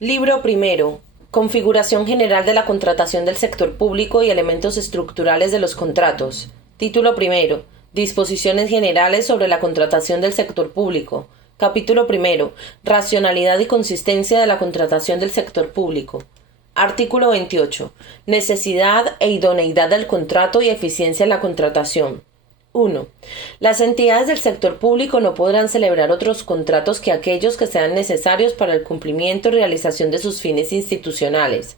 Libro primero. Configuración general de la contratación del sector público y elementos estructurales de los contratos. Título primero. Disposiciones generales sobre la contratación del sector público. Capítulo primero. Racionalidad y consistencia de la contratación del sector público. Artículo 28. Necesidad e idoneidad del contrato y eficiencia en la contratación. 1. Las entidades del sector público no podrán celebrar otros contratos que aquellos que sean necesarios para el cumplimiento y realización de sus fines institucionales.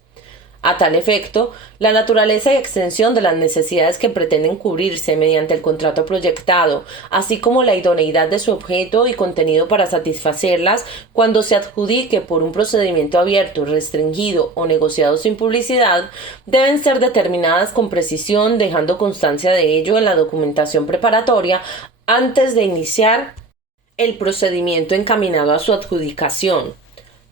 A tal efecto, la naturaleza y extensión de las necesidades que pretenden cubrirse mediante el contrato proyectado, así como la idoneidad de su objeto y contenido para satisfacerlas, cuando se adjudique por un procedimiento abierto, restringido o negociado sin publicidad, deben ser determinadas con precisión, dejando constancia de ello en la documentación preparatoria antes de iniciar el procedimiento encaminado a su adjudicación.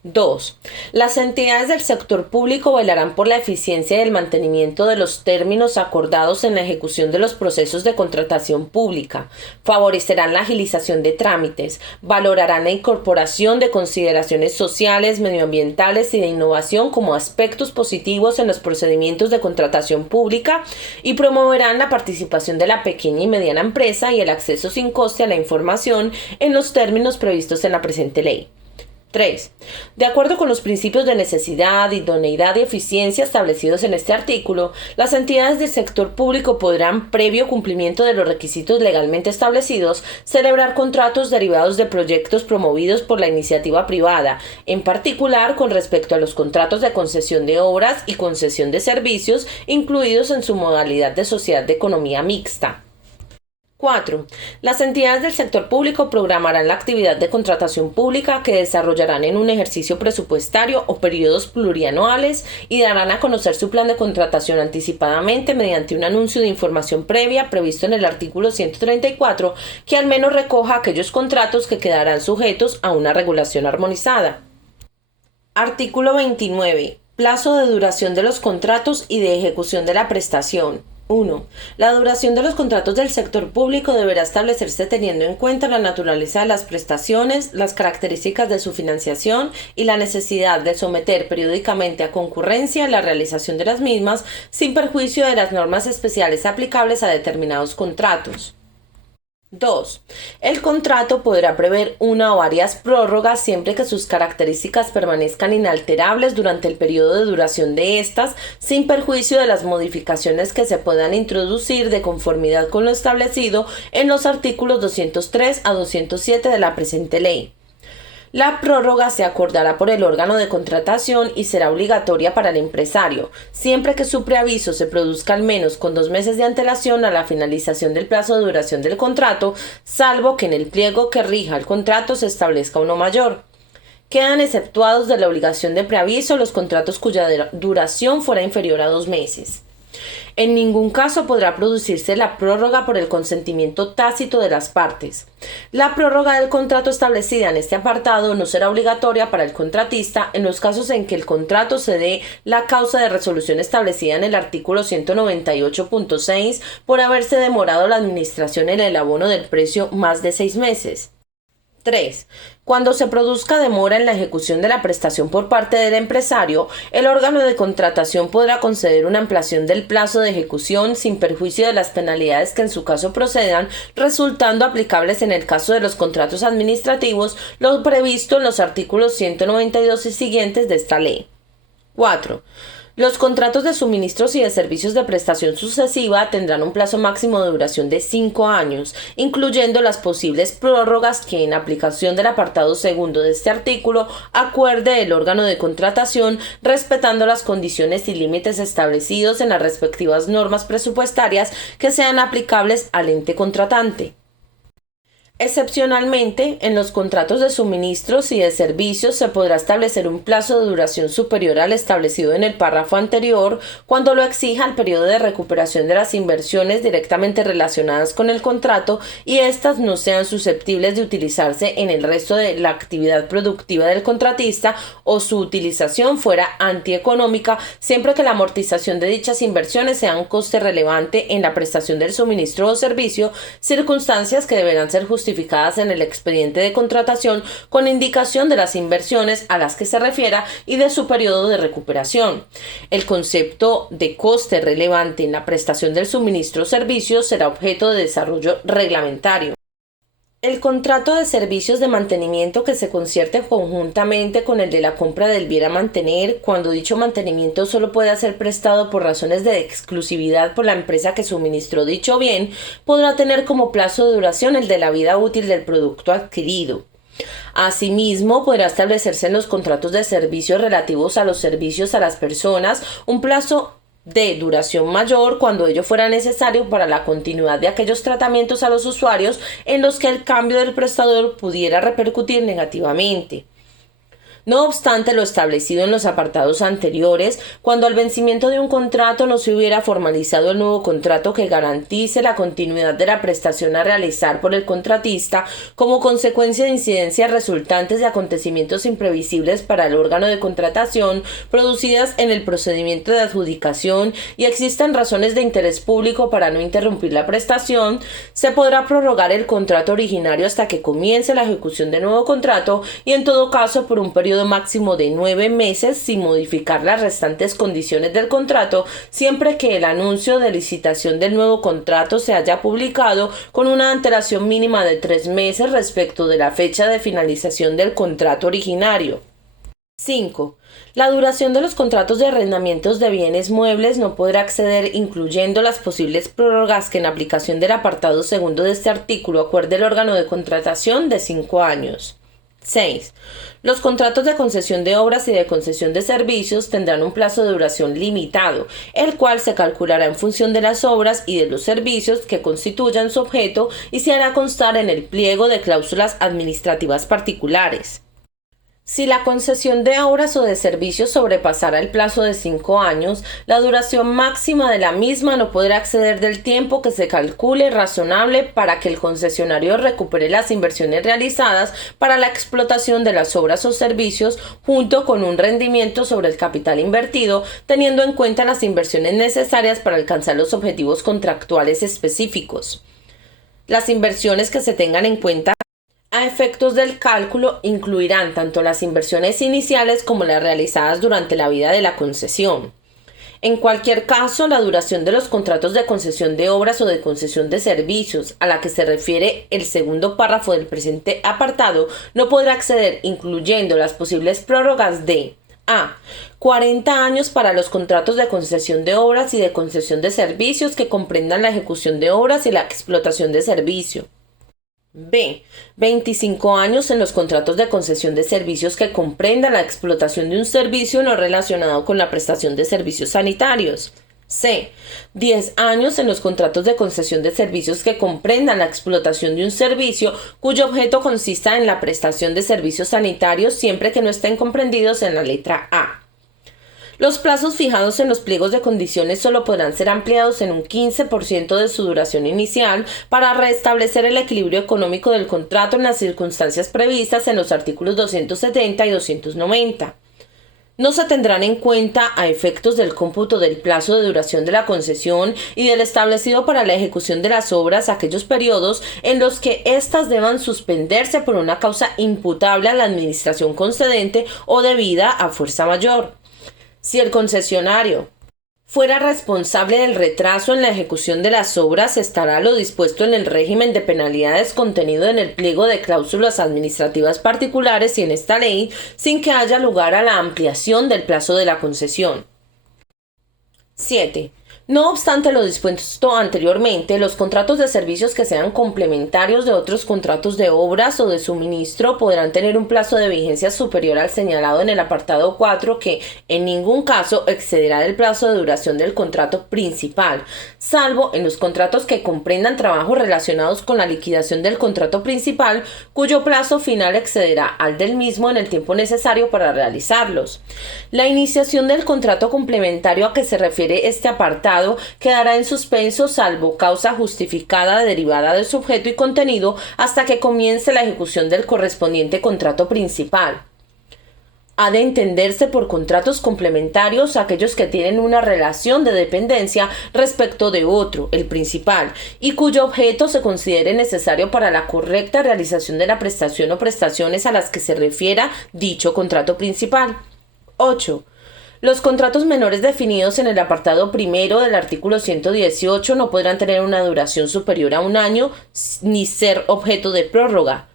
2. Las entidades del sector público velarán por la eficiencia y el mantenimiento de los términos acordados en la ejecución de los procesos de contratación pública, favorecerán la agilización de trámites, valorarán la incorporación de consideraciones sociales, medioambientales y de innovación como aspectos positivos en los procedimientos de contratación pública y promoverán la participación de la pequeña y mediana empresa y el acceso sin coste a la información en los términos previstos en la presente ley. 3. De acuerdo con los principios de necesidad, idoneidad y eficiencia establecidos en este artículo, las entidades del sector público podrán, previo cumplimiento de los requisitos legalmente establecidos, celebrar contratos derivados de proyectos promovidos por la iniciativa privada, en particular con respecto a los contratos de concesión de obras y concesión de servicios, incluidos en su modalidad de sociedad de economía mixta. 4. Las entidades del sector público programarán la actividad de contratación pública que desarrollarán en un ejercicio presupuestario o periodos plurianuales y darán a conocer su plan de contratación anticipadamente mediante un anuncio de información previa previsto en el artículo 134 que al menos recoja aquellos contratos que quedarán sujetos a una regulación armonizada. Artículo 29. Plazo de duración de los contratos y de ejecución de la prestación. 1. La duración de los contratos del sector público deberá establecerse teniendo en cuenta la naturaleza de las prestaciones, las características de su financiación y la necesidad de someter periódicamente a concurrencia la realización de las mismas sin perjuicio de las normas especiales aplicables a determinados contratos. 2. El contrato podrá prever una o varias prórrogas siempre que sus características permanezcan inalterables durante el periodo de duración de estas, sin perjuicio de las modificaciones que se puedan introducir de conformidad con lo establecido en los artículos 203 a 207 de la presente ley. La prórroga se acordará por el órgano de contratación y será obligatoria para el empresario, siempre que su preaviso se produzca al menos con 2 meses de antelación a la finalización del plazo de duración del contrato, salvo que en el pliego que rija el contrato se establezca uno mayor. Quedan exceptuados de la obligación de preaviso los contratos cuya duración fuera inferior a 2 meses. En ningún caso podrá producirse la prórroga por el consentimiento tácito de las partes. La prórroga del contrato establecida en este apartado no será obligatoria para el contratista en los casos en que el contrato se dé la causa de resolución establecida en el artículo 198.6 por haberse demorado la administración en el abono del precio más de 6 meses. 3. Cuando se produzca demora en la ejecución de la prestación por parte del empresario, el órgano de contratación podrá conceder una ampliación del plazo de ejecución sin perjuicio de las penalidades que en su caso procedan, resultando aplicables en el caso de los contratos administrativos lo previsto en los artículos 192 y siguientes de esta ley. 4. Los contratos de suministros y de servicios de prestación sucesiva tendrán un plazo máximo de duración de 5 años, incluyendo las posibles prórrogas que, en aplicación del apartado segundo de este artículo, acuerde el órgano de contratación, respetando las condiciones y límites establecidos en las respectivas normas presupuestarias que sean aplicables al ente contratante. Excepcionalmente, en los contratos de suministros y de servicios se podrá establecer un plazo de duración superior al establecido en el párrafo anterior cuando lo exija el periodo de recuperación de las inversiones directamente relacionadas con el contrato y éstas no sean susceptibles de utilizarse en el resto de la actividad productiva del contratista o su utilización fuera antieconómica, siempre que la amortización de dichas inversiones sea un coste relevante en la prestación del suministro o servicio, circunstancias que deberán ser justificadas justificadas en el expediente de contratación con indicación de las inversiones a las que se refiera y de su periodo de recuperación. El concepto de coste relevante en la prestación del suministro o servicio será objeto de desarrollo reglamentario. El contrato de servicios de mantenimiento que se concierte conjuntamente con el de la compra del bien a mantener, cuando dicho mantenimiento solo pueda ser prestado por razones de exclusividad por la empresa que suministró dicho bien, podrá tener como plazo de duración el de la vida útil del producto adquirido. Asimismo, podrá establecerse en los contratos de servicios relativos a los servicios a las personas un plazo de duración mayor cuando ello fuera necesario para la continuidad de aquellos tratamientos a los usuarios en los que el cambio del prestador pudiera repercutir negativamente. No obstante lo establecido en los apartados anteriores, cuando al vencimiento de un contrato no se hubiera formalizado el nuevo contrato que garantice la continuidad de la prestación a realizar por el contratista como consecuencia de incidencias resultantes de acontecimientos imprevisibles para el órgano de contratación producidas en el procedimiento de adjudicación y existan razones de interés público para no interrumpir la prestación, se podrá prorrogar el contrato originario hasta que comience la ejecución del nuevo contrato y en todo caso por un periodo máximo de 9 meses sin modificar las restantes condiciones del contrato, siempre que el anuncio de licitación del nuevo contrato se haya publicado con una antelación mínima de 3 meses respecto de la fecha de finalización del contrato originario. 5. La duración de los contratos de arrendamientos de bienes muebles no podrá exceder, incluyendo las posibles prórrogas que en aplicación del apartado segundo de este artículo acuerde el órgano de contratación, de 5 años. 6. Los contratos de concesión de obras y de concesión de servicios tendrán un plazo de duración limitado, el cual se calculará en función de las obras y de los servicios que constituyan su objeto y se hará constar en el pliego de cláusulas administrativas particulares. Si la concesión de obras o de servicios sobrepasara el plazo de 5 años, la duración máxima de la misma no podrá exceder del tiempo que se calcule razonable para que el concesionario recupere las inversiones realizadas para la explotación de las obras o servicios junto con un rendimiento sobre el capital invertido, teniendo en cuenta las inversiones necesarias para alcanzar los objetivos contractuales específicos. Las inversiones que se tengan en cuenta a efectos del cálculo incluirán tanto las inversiones iniciales como las realizadas durante la vida de la concesión. En cualquier caso, la duración de los contratos de concesión de obras o de concesión de servicios a la que se refiere el segundo párrafo del presente apartado no podrá exceder, incluyendo las posibles prórrogas de A. 40 años para los contratos de concesión de obras y de concesión de servicios que comprendan la ejecución de obras y la explotación de servicio. B. 25 años en los contratos de concesión de servicios que comprendan la explotación de un servicio no relacionado con la prestación de servicios sanitarios. C. 10 años en los contratos de concesión de servicios que comprendan la explotación de un servicio cuyo objeto consista en la prestación de servicios sanitarios siempre que no estén comprendidos en la letra A. Los plazos fijados en los pliegos de condiciones solo podrán ser ampliados en un 15% de su duración inicial para restablecer el equilibrio económico del contrato en las circunstancias previstas en los artículos 270 y 290. No se tendrán en cuenta a efectos del cómputo del plazo de duración de la concesión y del establecido para la ejecución de las obras aquellos periodos en los que éstas deban suspenderse por una causa imputable a la administración concedente o debida a fuerza mayor. Si el concesionario fuera responsable del retraso en la ejecución de las obras, estará lo dispuesto en el régimen de penalidades contenido en el pliego de cláusulas administrativas particulares y en esta ley, sin que haya lugar a la ampliación del plazo de la concesión. 7. No obstante lo dispuesto anteriormente, los contratos de servicios que sean complementarios de otros contratos de obras o de suministro podrán tener un plazo de vigencia superior al señalado en el apartado 4 que en ningún caso excederá del plazo de duración del contrato principal, salvo en los contratos que comprendan trabajos relacionados con la liquidación del contrato principal, cuyo plazo final excederá al del mismo en el tiempo necesario para realizarlos. La iniciación del contrato complementario a que se refiere este apartado quedará en suspenso salvo causa justificada derivada de su objeto y contenido hasta que comience la ejecución del correspondiente contrato principal. Ha de entenderse por contratos complementarios aquellos que tienen una relación de dependencia respecto de otro, el principal, y cuyo objeto se considere necesario para la correcta realización de la prestación o prestaciones a las que se refiera dicho contrato principal. 8. Los contratos menores definidos en el apartado primero del artículo 118 no podrán tener una duración superior a un año ni ser objeto de prórroga.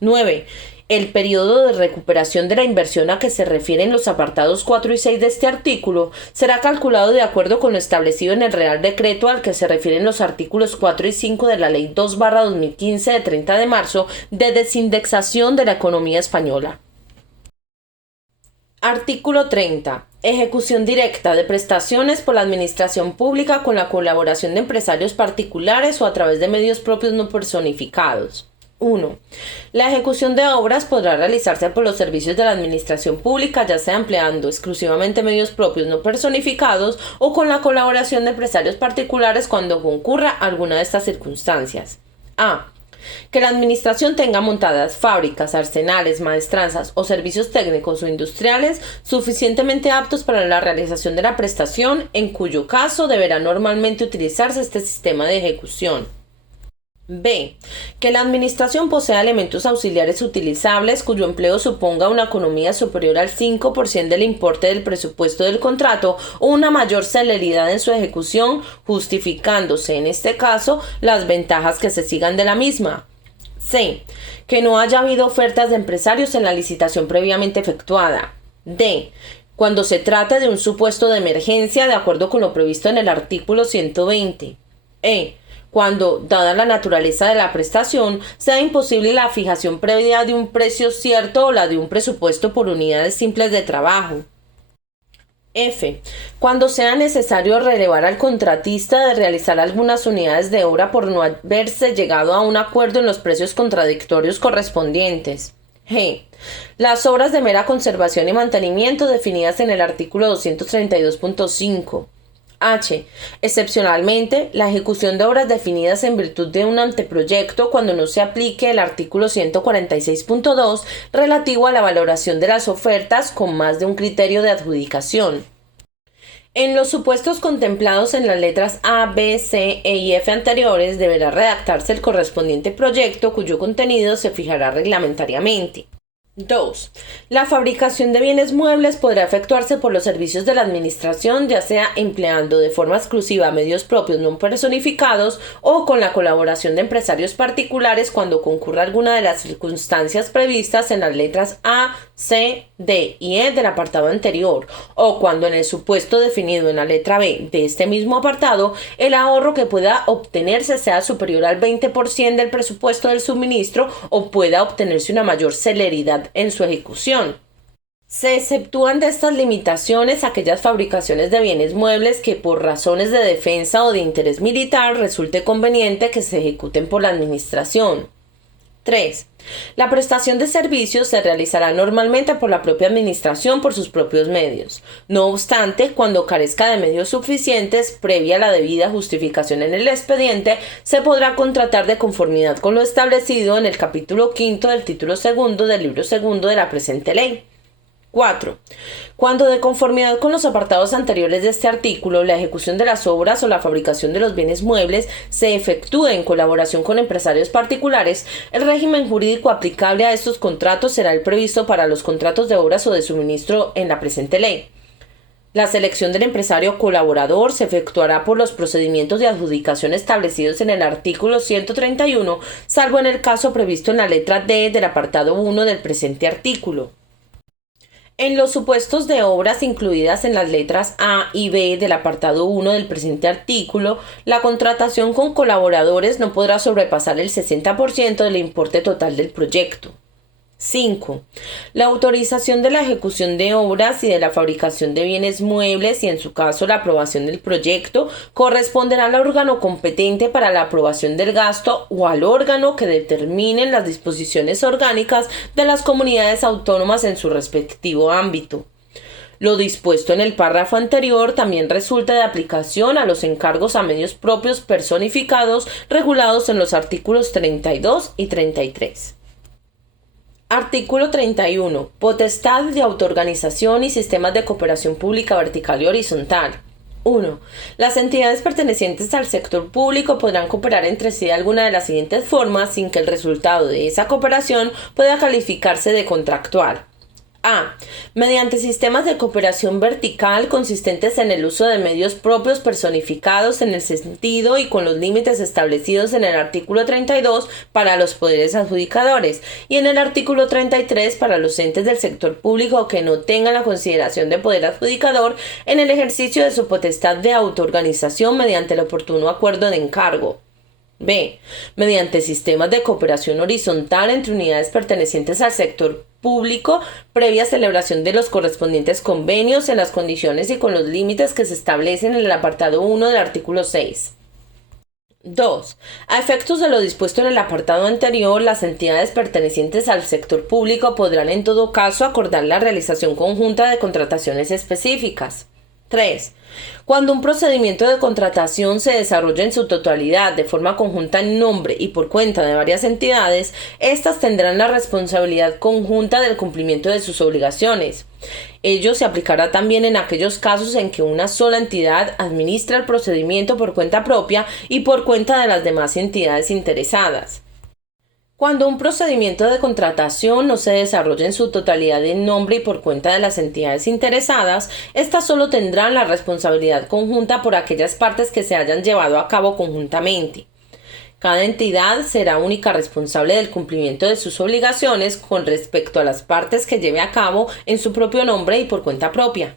9. El periodo de recuperación de la inversión a que se refieren los apartados 4 y 6 de este artículo será calculado de acuerdo con lo establecido en el Real Decreto al que se refieren los artículos 4 y 5 de la Ley 2/2015 de 30 de marzo de desindexación de la economía española. Artículo 30. Ejecución directa de prestaciones por la administración pública con la colaboración de empresarios particulares o a través de medios propios no personificados. 1. La ejecución de obras podrá realizarse por los servicios de la administración pública, ya sea empleando exclusivamente medios propios no personificados o con la colaboración de empresarios particulares cuando concurra alguna de estas circunstancias. A. Que la administración tenga montadas fábricas, arsenales, maestranzas o servicios técnicos o industriales suficientemente aptos para la realización de la prestación, en cuyo caso deberá normalmente utilizarse este sistema de ejecución. B. Que la administración posea elementos auxiliares utilizables cuyo empleo suponga una economía superior al 5% del importe del presupuesto del contrato o una mayor celeridad en su ejecución, justificándose en este caso las ventajas que se sigan de la misma. C. Que no haya habido ofertas de empresarios en la licitación previamente efectuada. D. Cuando se trate de un supuesto de emergencia de acuerdo con lo previsto en el artículo 120. E. Cuando, dada la naturaleza de la prestación, sea imposible la fijación previa de un precio cierto o la de un presupuesto por unidades simples de trabajo. F. Cuando sea necesario relevar al contratista de realizar algunas unidades de obra por no haberse llegado a un acuerdo en los precios contradictorios correspondientes. G. Las obras de mera conservación y mantenimiento definidas en el artículo 232.5. H. Excepcionalmente, la ejecución de obras definidas en virtud de un anteproyecto cuando no se aplique el artículo 146.2 relativo a la valoración de las ofertas con más de un criterio de adjudicación. En los supuestos contemplados en las letras A, B, C, E y F anteriores deberá redactarse el correspondiente proyecto cuyo contenido se fijará reglamentariamente. 2. La fabricación de bienes muebles podrá efectuarse por los servicios de la administración, ya sea empleando de forma exclusiva medios propios no personificados o con la colaboración de empresarios particulares cuando concurra alguna de las circunstancias previstas en las letras A, C, D y E del apartado anterior, o cuando en el supuesto definido en la letra B de este mismo apartado, el ahorro que pueda obtenerse sea superior al 20% del presupuesto del suministro o pueda obtenerse una mayor celeridad en su ejecución. Se exceptúan de estas limitaciones aquellas fabricaciones de bienes muebles que por razones de defensa o de interés militar resulte conveniente que se ejecuten por la administración. 3. La prestación de servicios se realizará normalmente por la propia administración por sus propios medios. No obstante, cuando carezca de medios suficientes, previa la debida justificación en el expediente, se podrá contratar de conformidad con lo establecido en el capítulo 5 del título 2 del libro 2 de la presente ley. 4. Cuando de conformidad con los apartados anteriores de este artículo, la ejecución de las obras o la fabricación de los bienes muebles se efectúe en colaboración con empresarios particulares, el régimen jurídico aplicable a estos contratos será el previsto para los contratos de obras o de suministro en la presente ley. La selección del empresario colaborador se efectuará por los procedimientos de adjudicación establecidos en el artículo 131, salvo en el caso previsto en la letra D del apartado 1 del presente artículo. En los supuestos de obras incluidas en las letras A y B del apartado 1 del presente artículo, la contratación con colaboradores no podrá sobrepasar el 60% del importe total del proyecto. 5. La autorización de la ejecución de obras y de la fabricación de bienes muebles y en su caso la aprobación del proyecto corresponderá al órgano competente para la aprobación del gasto o al órgano que determinen las disposiciones orgánicas de las comunidades autónomas en su respectivo ámbito. Lo dispuesto en el párrafo anterior también resulta de aplicación a los encargos a medios propios personificados regulados en los artículos 32 y 33. Artículo 31. Potestad de autoorganización y sistemas de cooperación pública vertical y horizontal. 1. Las entidades pertenecientes al sector público podrán cooperar entre sí de alguna de las siguientes formas sin que el resultado de esa cooperación pueda calificarse de contractual. A. Mediante sistemas de cooperación vertical consistentes en el uso de medios propios personificados en el sentido y con los límites establecidos en el artículo 32 para los poderes adjudicadores y en el artículo 33 para los entes del sector público que no tengan la consideración de poder adjudicador en el ejercicio de su potestad de autoorganización mediante el oportuno acuerdo de encargo. B. Mediante sistemas de cooperación horizontal entre unidades pertenecientes al sector público, previa celebración de los correspondientes convenios en las condiciones y con los límites que se establecen en el apartado 1 del artículo 6. 2. A efectos de lo dispuesto en el apartado anterior, las entidades pertenecientes al sector público podrán en todo caso acordar la realización conjunta de contrataciones específicas. 3. Cuando un procedimiento de contratación se desarrolla en su totalidad de forma conjunta en nombre y por cuenta de varias entidades, éstas tendrán la responsabilidad conjunta del cumplimiento de sus obligaciones. Ello se aplicará también en aquellos casos en que una sola entidad administra el procedimiento por cuenta propia y por cuenta de las demás entidades interesadas. Cuando un procedimiento de contratación no se desarrolla en su totalidad en nombre y por cuenta de las entidades interesadas, éstas solo tendrán la responsabilidad conjunta por aquellas partes que se hayan llevado a cabo conjuntamente. Cada entidad será única responsable del cumplimiento de sus obligaciones con respecto a las partes que lleve a cabo en su propio nombre y por cuenta propia.